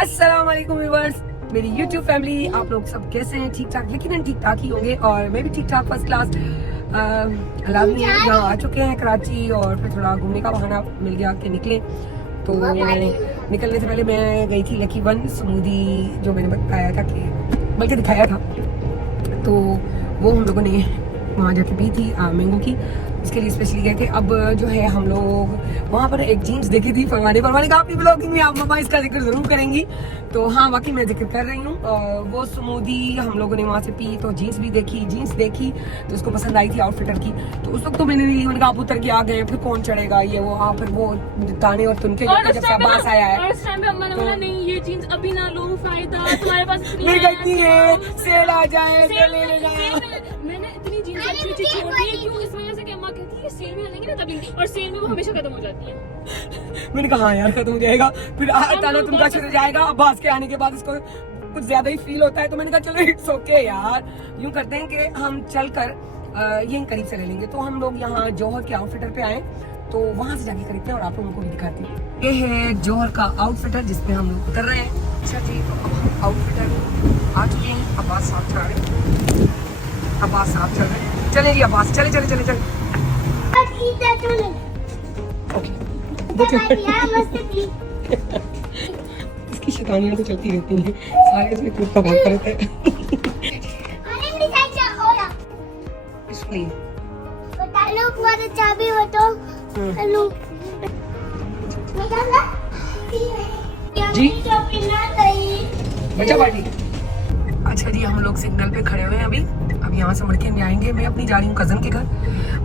अस्सलाम वालेकुम व्यूअर्स, मेरी यूट्यूब फैमिली, आप लोग सब कैसे हैं? ठीक ठाक, लेकिन ठीक ठाक ही होंगे और मैं भी ठीक ठाक फर्स्ट क्लास। लाजमी है यहाँ आ चुके हैं कराची और फिर थोड़ा घूमने का बहाना मिल गया कि निकले। तो निकलने से पहले मैं गई थी लकी वन स्मूदी, जो मैंने बताया था कि बल्कि दिखाया था, तो वो हम लोगों ने वहाँ जाके पी थी मैंगो की, इसके लिए स्पेशली गए थे। अब जो है हम लोग वहाँ पर एक जीन्स देखी थी फरमाने का अपनी ब्लॉगिंग में आप मम्मा इसका जिक्र जरूर करेंगी, तो हाँ वाकई मैं जिक्र कर रही हूँ। वो स्मूदी हम लोगों ने वहाँ से पी, तो जीन्स देखी तो उसको पसंद आई थी आउटफिटर की, तो उस वक्त तो मैंने नहीं, मैंने कहा आप उतर के आ गए फिर कौन चढ़ेगा ये वो। हाँ फिर वो ताने और तुनके जब से अब्बास आया है उस टाइम पे अम्मा ने बोला नहीं ये जीन्स अभी ना लो, फायदा तुम्हारे पास इतनी है, सेल आ जाए ले लेना। मैंने इतनी जीन्स अच्छी छोड़ी है क्यों, इस वजह से कि अम्मा कहती है सेल में लेंगे ना तभी, और सेल में वो हमेशा खत्म हो जाती है। मैंने कहा हाँ यार खत्म हो जाएगा, फिर ताना तुनका शुरू हो जाएगा। अब्बास के आने के बाद इसको कुछ ज्यादा ही फील होता है, तो मैंने कहा चलो इट्स ओके यार, यूं करते हैं कि हम चलकर यहीं करीब से ले लेंगे। तो हम लोग यहाँ जौहर के आउटफिटर पे आए, तो वहां से जाके खरीदते हैं और आप लोगों को भी दिखाती हूँ। ये है जौहर का आउटफिटर जिसपे हम लोग उतर रहे हैं। अच्छा जी, तो अब हम आउटफिटर आ चुके हैं। अब्बास साहब चल रहे हैं, अब्बास साहब चल रहे हैं, चले जी अब्बास, चले चले चले चले ओके। इसकी शैतानियां तो चलती रहती हैं, सारे इसमें कूद का भागते रहते हैं। इसलिए चाबी हो तो जी बच्चा पार्टी। अच्छा जी, हम लोग सिग्नल पे खड़े हुए हैं अभी। अब यहाँ से मुड़ के नहीं आएंगे। मैं अपनी जा रही हूँ कज़न के घर,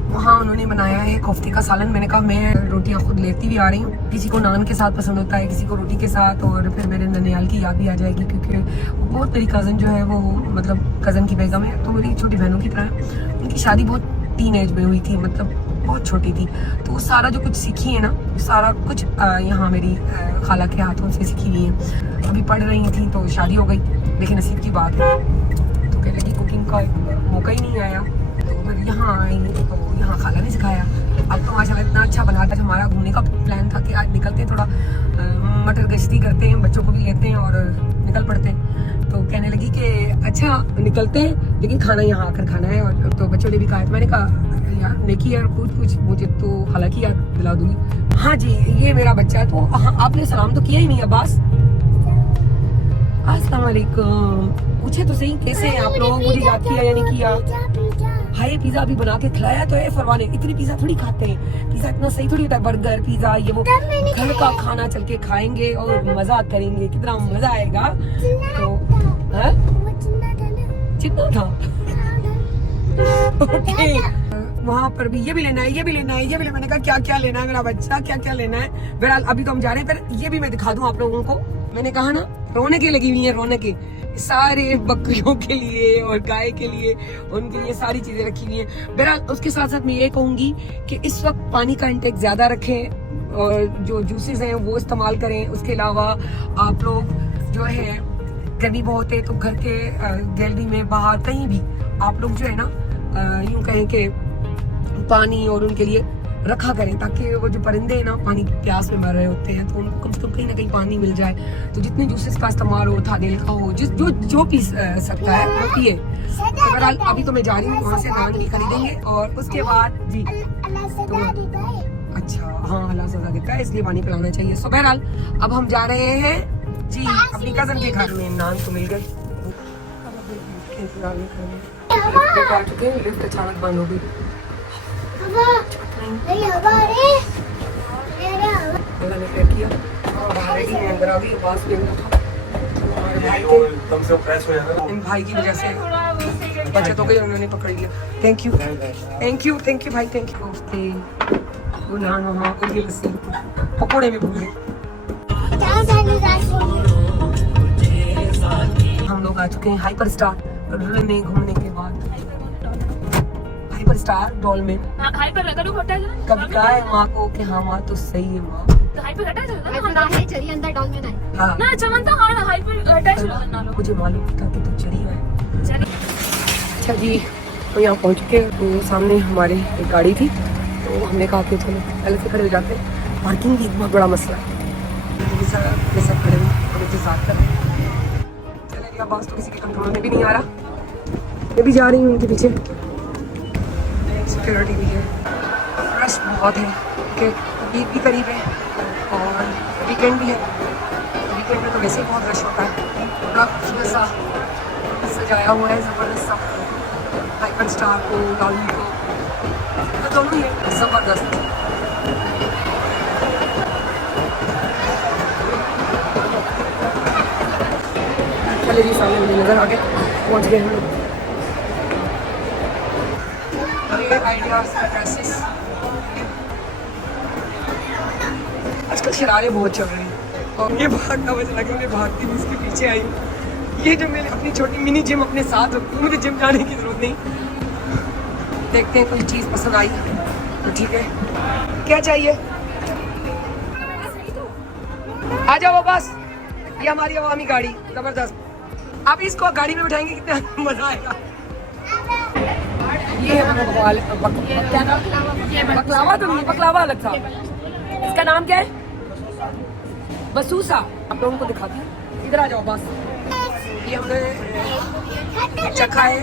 वहाँ उन्होंने बनाया है कोफ्ते का सालन। मैंने कहा मैं रोटियाँ खुद लेती भी आ रही हूँ, किसी को नान के साथ पसंद होता है, किसी को रोटी के साथ, और फिर मेरे ननियाल की याद भी आ जाएगी क्योंकि वो बहुत मेरी कज़न जो है वो मतलब कज़न की बेगम है, तो मेरी छोटी बहनों की तरह। उनकी शादी बहुत टीन एज में हुई थी, मतलब बहुत छोटी थी, तो वो सारा जो कुछ सीखी है ना, सारा कुछ यहाँ मेरी खाला के हाथों से सीखी हुई है। अभी पढ़ रही थी तो शादी हो गई, लेकिन नसीब की बात है, तो कहने की कुकिंग का मौका ही नहीं आया, तो फिर यहाँ आई, तो यहाँ खाला ने सिखाया। अब तो माशाल्लाह इतना अच्छा बनाता है। हमारा घूमने का प्लान था कि आज निकलते हैं, थोड़ा मटर गश्ती करते हैं, बच्चों को भी लेते हैं और निकल पड़ते हैं। तो कहने लगी कि अच्छा निकलते हैं लेकिन खाना यहाँ आकर खाना है, और तो बच्चों ने भी कहा। मैंने कहा यार नेकी यार कुछ मुझे तो हालांकि याद दिला दूंगी। हाँ जी, ये मेरा बच्चा है। तो हाँ, आपने सलाम तो किया ही नहीं अब्बास। अस्सलाम वालेकुम। पूछे तो सही कैसे हैं आप लोग, मुझे याद किया या नहीं किया? हाय पिज्जा भी बना के खिलाया तो है फरवाने, इतनी पिज्जा थोड़ी खाते हैं, पिज्जा इतना सही थोड़ी होता है, बर्गर पिज्जा ये वो। घर का खाना चल के खाएंगे और मजा करेंगे, कितना मजा आएगा। तो चितना था ओके। वहाँ पर भी ये भी लेना है, ये भी लेना है, ये भी लेना। मैंने कहा क्या क्या लेना है मेरा बच्चा, क्या क्या लेना है। बहरहाल अभी तो हम जा रहे हैं, पर ये भी मैं दिखा दूं आप लोगों को। मैंने कहा ना रौनकें लगी हुई हैं, रौनकें सारे बकरियों के लिए और गाय के लिए, उनके लिए सारी चीजें रखी हुई हैं। बहरहाल उसके साथ साथ मैं ये कहूंगी कि इस वक्त पानी का इंटेक ज्यादा रखें और जो जूसेस हैं वो इस्तेमाल करें। उसके अलावा आप लोग जो है, गर्मी बहुत है, तो घर के गैलरी में बाहर कहीं भी आप लोग जो है ना यूं कहें कि पानी और उनके लिए रखा करें, ताकि वो जो परिंदे हैं ना पानी की प्यास में मर रहे होते हैं, तो उनको कम से कम कहीं ना कहीं पानी मिल जाए। तो जितने जूसेस का इस्तेमाल हो, थानेल का हो, जो पी सकता है वो पिए। तो बहरहाल अभी तो मैं जा रही हूँ, वहाँ से नान भी खरीदेंगे और उसके बाद जी तो अच्छा हाँ अल्लाह सजा देता है, इसलिए पानी पिलाना चाहिए। सो बहरहाल अब हम जा रहे हैं जी अपनी कजन के घर में। नान तो मिल गई, आ चुके हैं, लिफ्ट अचानक बंद हो गई। अल्लाह ने क्या किया, बाहर ही अंदर आ गई, आवाज ले रहा था। इन भाई की वजह से बचत हो गई, उन्होंने पकड़ लिया। Thank you thank you thank you भाई, थैंक यू। पकौड़े भी भूल गए। हम लोग आ चुके हैं हाइपर स्टार में घूमने के बाद। हाइपर स्टार डॉल में हाइपर कभी कहा है माँ को कि हाँ माँ तो सही है माँ। मुझे मालूम था कि तुम चली है। अच्छा जी, तो यहाँ पहुँच के तो सामने हमारे एक गाड़ी थी, तो हमने कहा कि चलो पहले से खड़े हो जाते हैं। पार्किंग भी एक बहुत बड़ा मसला है, सब खड़े हुए और इंतजार कर अब्बास तो किसी के कंट्रोल में भी नहीं आ रहा। मैं भी जा रही हूँ उनके पीछे, सिक्योरिटी भी है, रश बहुत है कि ईद भी करीब है और वीकेंड भी है। वीकेंड में तो वैसे ही बहुत रश होता है। बड़ा खूबसूरत सा सजाया हुआ है, ज़बरदस्त सा, हाइपर स्टार को, लालू को, तो दोनों ही है ज़बरदस्त। चले जी, सामने मुझे नज़र आ गए, पहुँच गए हम लोग। ड्रेसेस आजकल शरारे बहुत चल रही हैं और ये भागना बज लगा, मैं भागती हूँ उसके पीछे आई हूँ। ये जो मैंने अपनी छोटी मिनी जिम अपने साथ रखती हूँ, मुझे जिम जाने की जरूरत नहीं। देखते हैं कोई चीज़ पसंद आई तो ठीक है। क्या चाहिए? आ जाओ बस, ये हमारी अवामी गाड़ी जबरदस्त। आप इसको गाड़ी में बैठाएंगे कितना मजा आएगा। ये है बकलावा, तो नहीं बकलावा अलग था। इसका नाम क्या है? बसूसा। आप लोगों को दिखाती हूँ, इधर आ जाओ बस। ये हमने चखा है।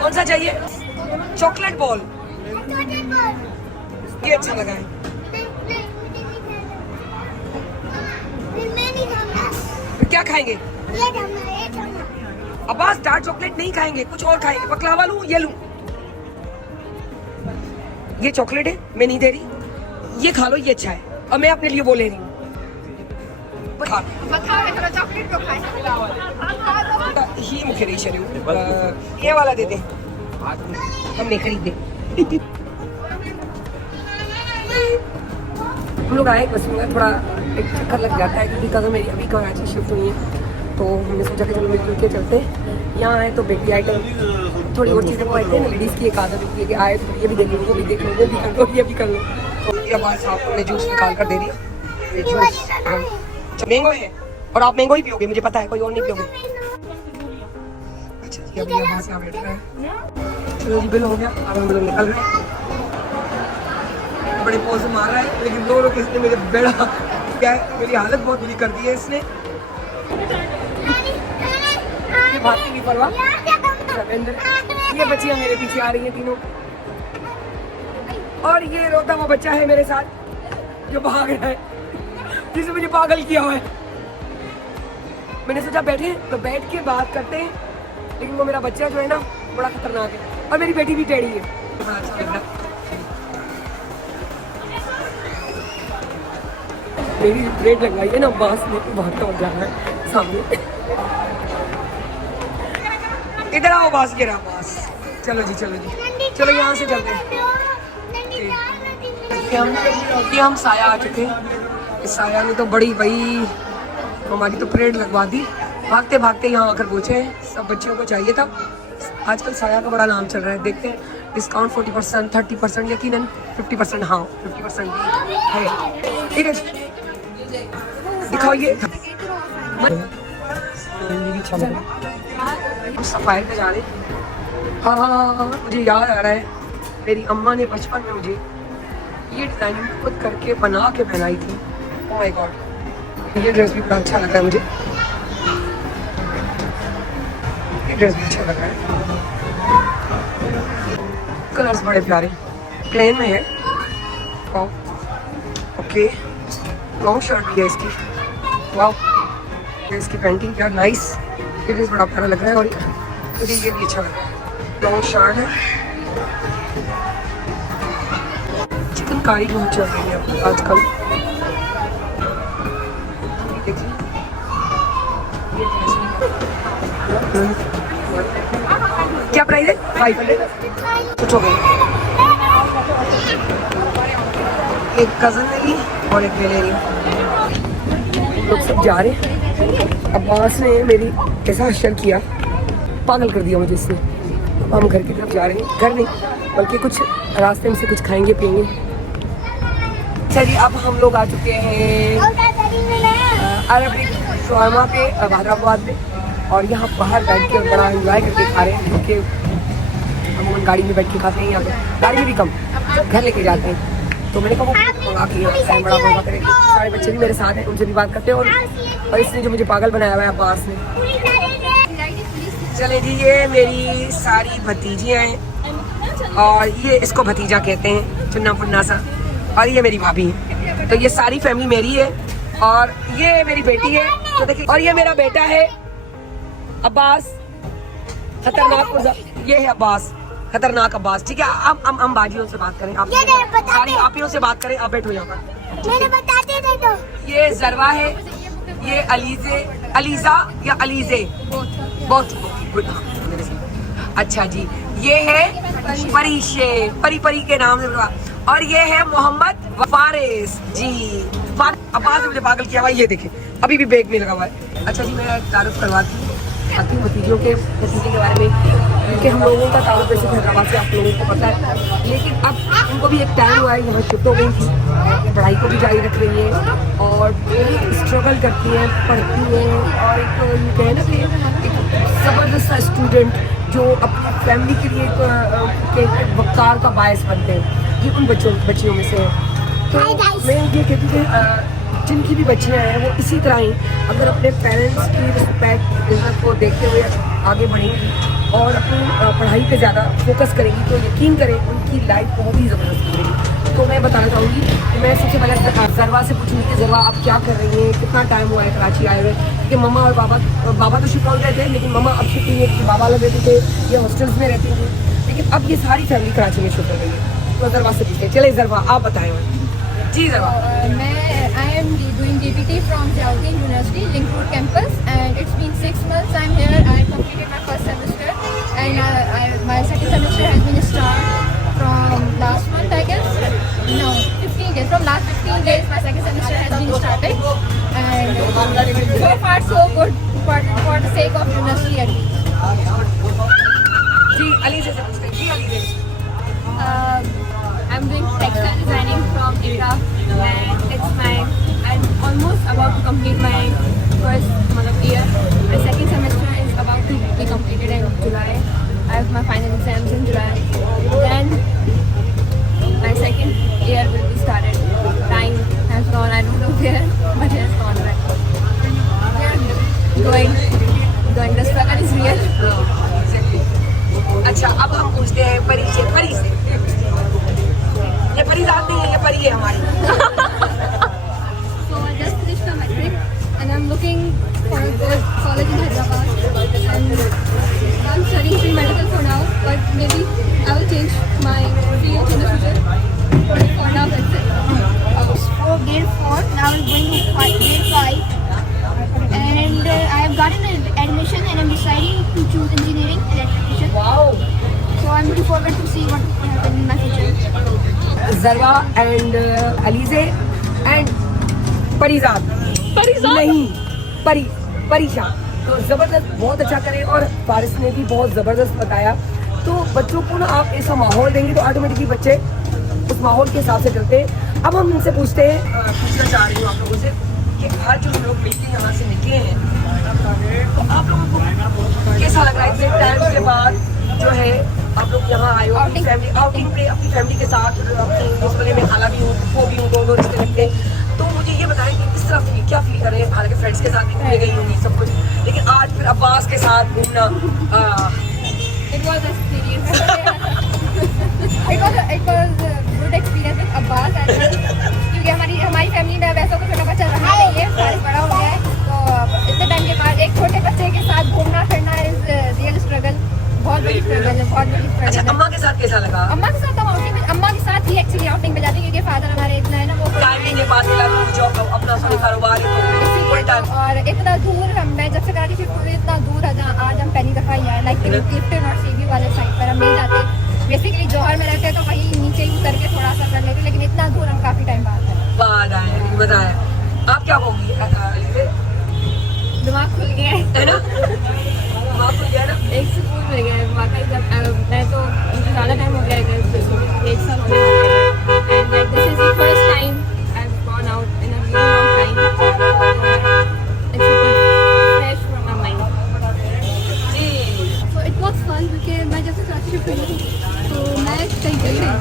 कौन सा चाहिए? चॉकलेट बॉल, ये अच्छा लगा है। फिर क्या खाएंगे? अब्बास डार्क चॉकलेट नहीं खाएंगे, कुछ और खाएंगे। बकलावा लूं, ये लूं? ये चॉकलेट है, मैं नहीं दे रही, ये खा लो, ये अच्छा है। और मैं अपने लिए वो ले रही हूँ। ही मुझे नहीं चले, ये वाला दे दे, हम नहीं खरीदे। हम लोग आए बस में, थोड़ा एक चक्कर लग जाता है क्योंकि कज़न मेरी अभी कराची शिफ्ट हुई है, तो हमने सोचा कि चलो मिल के चलते हैं। यहाँ आए तो बेकरी आइटम थोड़ी और चीज़ें वो आते हैं ना, लेडीज़ की एक आदत होती है कि आए तो ये भी देख लो, वो भी देख लो, वो भी कर लो, ये भी कर लो। तो ये बात साहब ने जूस निकाल कर दे दिया। ये जूस मैंगो है और आप मैंगो ही पियोगे, मुझे पता है, कोई और नहीं पियोगे। अच्छा जी, अभी यहाँ से बैठ रहे हैं। चलो जी, बिल हो गया, अब हम लोग निकल रहे हैं। बड़े पोज मार रहा है, लेकिन दो लोग इसने मेरे बेड़ा क्या मेरी हालत बहुत बुरी कर दी है इसने। ये भागती नहीं परवाह, ये बच्चियां मेरे पीछे आ रही हैं तीनों, और ये रोता हुआ बच्चा है मेरे साथ जो भाग रहा है, जिसने मुझे पागल किया हुआ है। मैंने सोचा बैठे तो बैठ के बात करते हैं, लेकिन वो मेरा बच्चा जो है ना बड़ा खतरनाक है, और मेरी बेटी भी टेढ़ी है। हाँ, अच्छा लग रहा है। मेरी ब्रेड लगवाई है ना, बांस में भागता हो जा रहा है सामने। इधर आओ बास, गिरा बास। चलो जी, चलो जी, चलो यहाँ से चलते हैं। ये हम साया आ चुके हैं। इस साया ने तो बड़ी भाई हमारी तो परेड लगवा दी। भागते भागते यहाँ आकर पहुँचे हैं। सब बच्चियों को चाहिए था। आजकल साया का बड़ा नाम चल रहा है। देखते हैं डिस्काउंट 40%, 30%, यकीनन 50%। हाँ, 50% है। ठीक है, दिखाओ ये। सफाई पे जा रहे। हाँ, मुझे याद आ रहा है, मेरी अम्मा ने बचपन में मुझे ये डिज़ाइन खुद करके बना के पहनाई थी। ओह माय गॉड, ये ड्रेस भी बड़ा अच्छा लग रहा है मुझे। ये ड्रेस भी अच्छा लग रहा है, कलर्स बड़े प्यारे, प्लेन में है। ओके, लॉन्ग शर्ट भी है इसकी। वाह, इसकी पेंटिंग क्या नाइस। ये ड्रेस बड़ा प्यारा लग रहा है और मुझे ये भी अच्छा लग रहा है। लॉन्ग शर्ट है। चिकनकारी बहुत चल रही है आजकल। देखिए, क्या प्राइस है? 500 कुछ हो गई। एक कज़न ने ली और एक मैं ले रही हूँ। लोग सब जा रहे हैं। अब्बास ने मेरी ऐसा हशर किया, पागल कर दिया मुझे इसने। हम घर की तरफ जा रहे हैं, घर नहीं बल्कि कुछ रास्ते में से कुछ खाएंगे पिएंगे। चलिए, अब हम लोग आ चुके हैं अरबिक शवारमा पे हैदराबाद में, और यहाँ बाहर बैठ के बड़ा एंजॉय करके खा रहे हैं, क्योंकि हम गाड़ी में बैठ के खाते हैं। यहाँ पे गाड़ी में भी कम, घर लेके जाते हैं। तो मैंने कहा वो मंगा के टाइम बड़ा होगा करेंगे। सारे बच्चे भी मेरे साथ हैं, उनसे भी बात करते हैं। और इसने जो मुझे पागल बनाया हुआ है अब्बास ने। चले जी, ये मेरी सारी भतीजियाँ हैं और ये इसको भतीजा कहते हैं, चुन्ना पुन्ना सा। और ये मेरी भाभी है। तो ये सारी फैमिली मेरी है और ये मेरी बेटी है। तो देखिए, और ये मेरा बेटा है अब्बास, खतरनाक। ये है अब्बास, खतरनाक अब्बास। ठीक है, अब हम बाजियों से बात करें। आप सारी आपियों से बात करें। आप बैठो यहाँ पर। मैंने बताते थे तो ये जरवा है, ये अलीजे, अलीजा या अलीजे, बहुत गुड। अच्छा जी, ये है परीशे, परी परी के नाम से। और ये है मोहम्मद फारिस जी। अब्बास ने मुझे पागल किया हुआ है, ये देखे अभी भी बैग में लगा हुआ है। अच्छा जी, मैं तारुफ करवाती हूँ भतीजों के भतीजे के बारे में, क्योंकि हम लोगों का तारुफ वैसे हैदराबाद से आप लोगों को पता है, लेकिन अब उनको भी एक टाइम हुआ है, यहाँ शिफ्ट हो गई थी, पढ़ाई को भी जारी रख रही है और स्ट्रगल करती हैं, पढ़ती हैं। और एक ये कहे ना कि एक ज़बरदस्त स्टूडेंट जो अपनी फैमिली के लिए एक वक़ार का बायस बनते हैं, ये उन बच्चियों में से है। तो मैं ये कहती हूँ जिनकी भी बच्चियाँ हैं वो इसी तरह ही अगर अपने पेरेंट्स की रिस्पेक्ट, इज्जत को देखते हुए आगे बढ़ेंगी और अपनी पढ़ाई पे ज़्यादा फोकस करेंगी, तो यकीन करें उनकी लाइफ बहुत ही ज़बरदस्त गुजरेगी। तो मैं बताना चाहूँगी कि मैं सबसे पहले जरवा से पूछूँगी कि जरवा आप क्या कर रही हैं, कितना टाइम हुआ है कराची आए हुए? क्योंकि मम्मा और बाबा तो शिफ्ट हो गए थे, लेकिन मम्मा अब शिफ्ट हुई है क्योंकि बाबा लोग रहते थे, ये हॉस्टल्स में रहती थी, लेकिन अब ये सारी फैमिली कराची में शिफ्ट हो गई है। तो जरवा से पूछते हैं। चले जरवा, आप बताएं जी। Jarawa, I am doing DPT from Jalgaon University, Linkwood campus, and it's been 6 months I'm here. I completed my first semester, and my second semester has been started from last month, I guess. No, 15 days. From last 15 days, my second semester has been started, and so far so good for the sake of university at least. जी अलीजे से पूछते हैं। जी Alizeh, I'm doing textile designing from ICA, and I'm almost about to complete my first year. My second semester is about to be completed in July. I have my final exams in July. Then my second year will be started. Time has gone, I don't know where, but it has gone right. Going. The struggle is real. अच्छा अब हम पूछते हैं परी से। ये परी जात नहीं है, ये परी है हमारी। So I just finished my matric, and I'm looking for a good college in Hyderabad. And I'm studying pre-medical for now, but maybe I will change my field in the future. But for now, that's it. For grade 4, now I'm going to grade 5. And I have gotten an admission, and I'm deciding to choose engineering electrician. Wow. So I'm looking forward to see what will happen in my future. Zarwa and Alizeh and Parijat नहीं, परीशा तो जबरदस्त, बहुत अच्छा करें। और फारिस ने भी बहुत ज़बरदस्त बताया। तो बच्चों को ना आप ऐसा माहौल देंगे तो ऑटोमेटिकली बच्चे उस माहौल के हिसाब से चलते हैं। अब हम इनसे पूछना चाह रही हूँ आप लोगों से कि आज जो हम लोग मिलके यहाँ से निकले हैं, तो आप लोगों को कैसा लग रहा है इतने टाइम के बाद जो है आप लोग यहाँ आए हो अपनी फैमिली आउटिंग पे, अपनी फैमिली के साथ, अपनी मुस्लिम में खाला भी हूँ, वो भी हूँ, दोनों रिश्ते लगते हैं। तो मुझे ये बताएं कि किस तरह क्या फील कर रहे हैं? हालांकि फ्रेंड्स के साथ भी घूमने गई होंगी सब कुछ, लेकिन आज फिर अब्बास के साथ घूमना It was an experience. it was a good experience with Abbas. क्योंकि हमारी फैमिली में वैसा कुछ छोटा बच्चा रहा नहीं है, सारे बड़ा हो गया है, तो इतने टाइम के बाद एक छोटे बच्चे के साथ घूमना फिरना इज रियल स्ट्रगल, बहुत बड़ी स्ट्रगल है, बहुत बड़ी स्ट्रगल अच्छा, है। अम्मा के साथ कैसा लगा? अम्मा के साथ हम आउटिंग में, अम्मा के साथ ही एक्चुअली आउटिंग पे जाते हैं, क्योंकि फादर हमारे इतना है ना, वो टाइमिंग के बाद मिला जो अपना सारा कारोबार है तो फुल टाइम। और इतना दूर मैं जब से कराची शिफ्ट हुई, इतना दूर है जहाँ आज हम पहली दफ़ा ही आए, लाइक क्लिफ्टन और सीबी वाले साइड पर हम नहीं जाते। बेसिकली जौहर में रहते हैं तो वहीं नीचे ही उतर के थोड़ा सा कर लेते, लेकिन इतना दूर हम काफ़ी टाइम बाद आए। मजा आया। आप क्या कहोगी? दिमाग खुल गया है ना, दिमाग खुल गया ना, एक सुकून मिल गया है वाकई। जब मैं तो ज़्यादा टाइम हो गया है, 1 साल हो गया, and like this is the first time I have gone out in a really long time. It's fresh from my mind. जी तो इट वॉज फन, क्योंकि मैं जब से कराची शिफ्ट हुई तो मैं कहीं गई नहीं,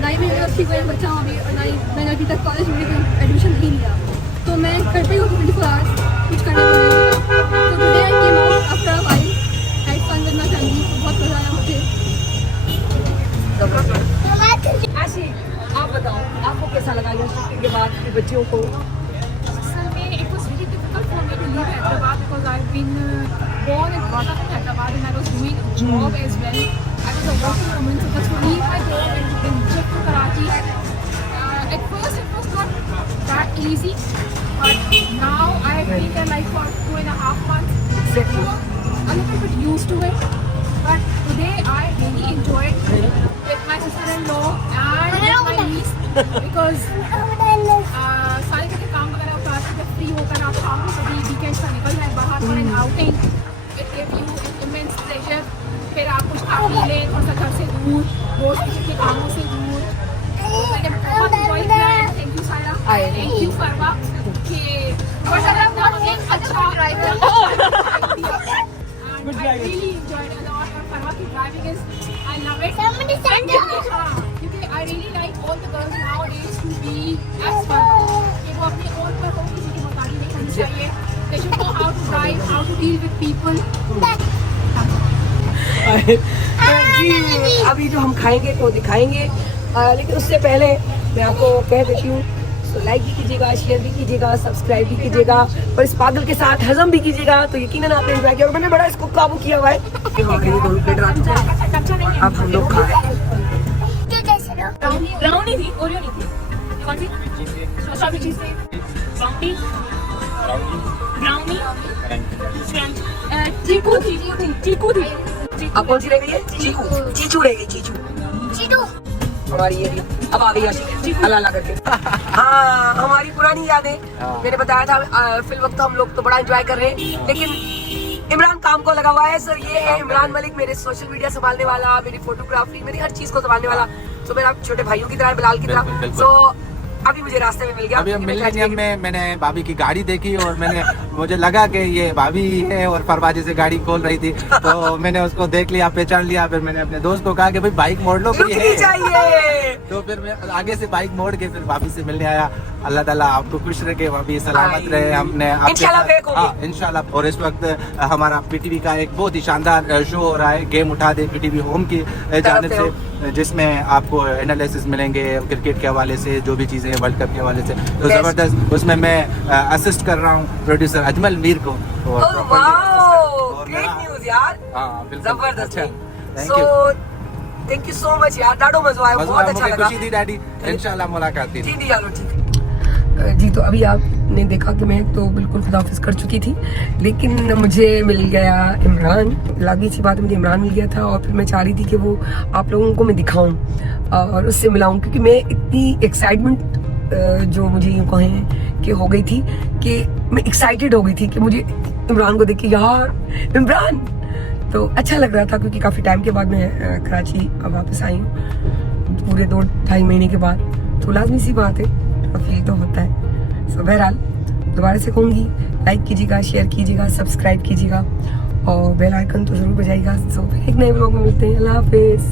ना ही मैंने उसकी कोई बच्चा अभी, और ना ही घर पे ही होती 24 hours, कुछ करने को नहीं होता. So today I came out after a while, had fun with my family, बहुत मजा आया मुझे. आशी, आप बताओ आपको कैसा लगा यहाँ शिफ्टिंग के बाद अपने बच्चियों को? It was really difficult for me to leave Hyderabad because I've been born and brought up in Hyderabad and I was doing a job as well. I was a working woman, so just to leave my job and then shift to Karachi. At first it was not that easy, but now I have been there like for 2.5 months. Exactly. A little bit used to it. But today I really enjoyed with my sister-in-law and with my niece because सारे के काम वगैरह उतार के जब free होकर आप शाम को कभी वीकेंड का निकल जाए बाहर for an outing, it give you immense pleasure. फिर आप कुछ खा पी लें थोड़ा सा घर से दूर, रोज के कामों से दूर. मैंने बहुत enjoy किया है. Thank you Saira, thank you Farwa कि अच्छा I really enjoyed it a lot. और फरवा की driving is, I love it. क्योंकि I really like all the girls nowadays to be as Farwa. कि वो अपने own पर हो, किसी की मोहताजी नहीं होनी चाहिए. They should know how to drive, how to deal with people. जी अभी जो हम खाएंगे तो दिखाएंगे, लेकिन उससे पहले मैं आपको कह देती हूँ, तो लाइक भी कीजिएगा, शेयर भी कीजिएगा, सब्सक्राइब भी कीजिएगा और इस पागल के साथ हजम भी कीजिएगा. तो यकीनन आपने एंजॉय किया और मैंने बड़ा इसको काबू किया हुआ है. ये दोनों प्लेट आ चुके हैं, अब हम लोग खा रहे हैं. ब्राउनी थी, ओरियो नहीं थी. कौन सी? स्ट्रॉबेरी चीज़ थी. ब्राउनी, चीकू थी, चीकू थी. अब कौन सी रह गई है? चीकू, चीचू रह गई, चीचू हमारी ये भी अब आ गई आशी अल्लाह अल्लाह करके. हाँ हमारी पुरानी यादें. मैंने बताया था फिल वक्त हम लोग तो बड़ा एंजॉय कर रहे हैं, लेकिन इमरान काम को लगा हुआ है. सर ये है इमरान मलिक, मेरे सोशल मीडिया संभालने वाला, मेरी फोटोग्राफी, मेरी हर चीज को संभालने वाला. तो मेरा छोटे भाइयों की तरह, बिलाल की तरह. सो अभी मुझे रास्ते में मिल गया. अभी मिलेनियम में मैंने भाभी की गाड़ी देखी और मुझे लगा कि ये भाभी है और फरवाजी से गाड़ी खोल रही थी, तो मैंने उसको देख लिया, पहचान लिया. फिर मैंने अपने दोस्त को कहा कि भाई बाइक मोड़ लो, रुकनी चाहिए. तो फिर मैं आगे से बाइक मोड़ के फिर भाभी से मिलने आया. अल्लाह ताला आपको खुश रखे, भाभी सलामत रहे. हमने इंशाल्लाह. और इस वक्त हमारा पीटीवी का एक बहुत ही शानदार शो हो रहा है, गेम उठा दे पीटीवी होम की जानिब से, जिसमें आपको एनालिसिस मिलेंगे क्रिकेट के हवाले से, जो भी चीजें वर्ल्ड कप के हवाले से. तो जबरदस्त उसमें मैं असिस्ट कर रहा हूँ प्रोड्यूसर अजमल मीर को. जबरदस्त. थैंक यू सो मच यार, ॾाढो मज़ो आया, बहुत अच्छा लगा. खुशी थी ॾाढी. इंशाल्लाह मुलाकात थी. जी चलो ठीक. जी तो अभी आपने देखा कि मैं तो बिल्कुल खुदाफिज कर चुकी थी, लेकिन मुझे मिल गया इमरान. लागी सी बात है, मुझे इमरान मिल गया था और फिर मैं चाह रही थी कि वो आप लोगों को मैं दिखाऊं और उससे मिलाऊं, क्योंकि मैं इतनी एक्साइटमेंट जो मुझे यूँ कहें कि हो गई थी कि मैं एक्साइटेड हो गई थी कि मुझे इमरान को देख के यार इमरान, तो अच्छा लग रहा था. क्योंकि काफ़ी टाइम के बाद मैं कराची अब वापस आई हूँ, पूरे 2-2.5 महीने के बाद. तो लाजमी सी बात है, फील तो होता है. सो बहरहाल दोबारा से कहूँगी, लाइक कीजिएगा, शेयर कीजिएगा, सब्सक्राइब कीजिएगा और बेल आइकन तो ज़रूर बजाइएगा. सो फिर एक नए व्लॉग में मिलते हैं. अल्लाह हाफिज़.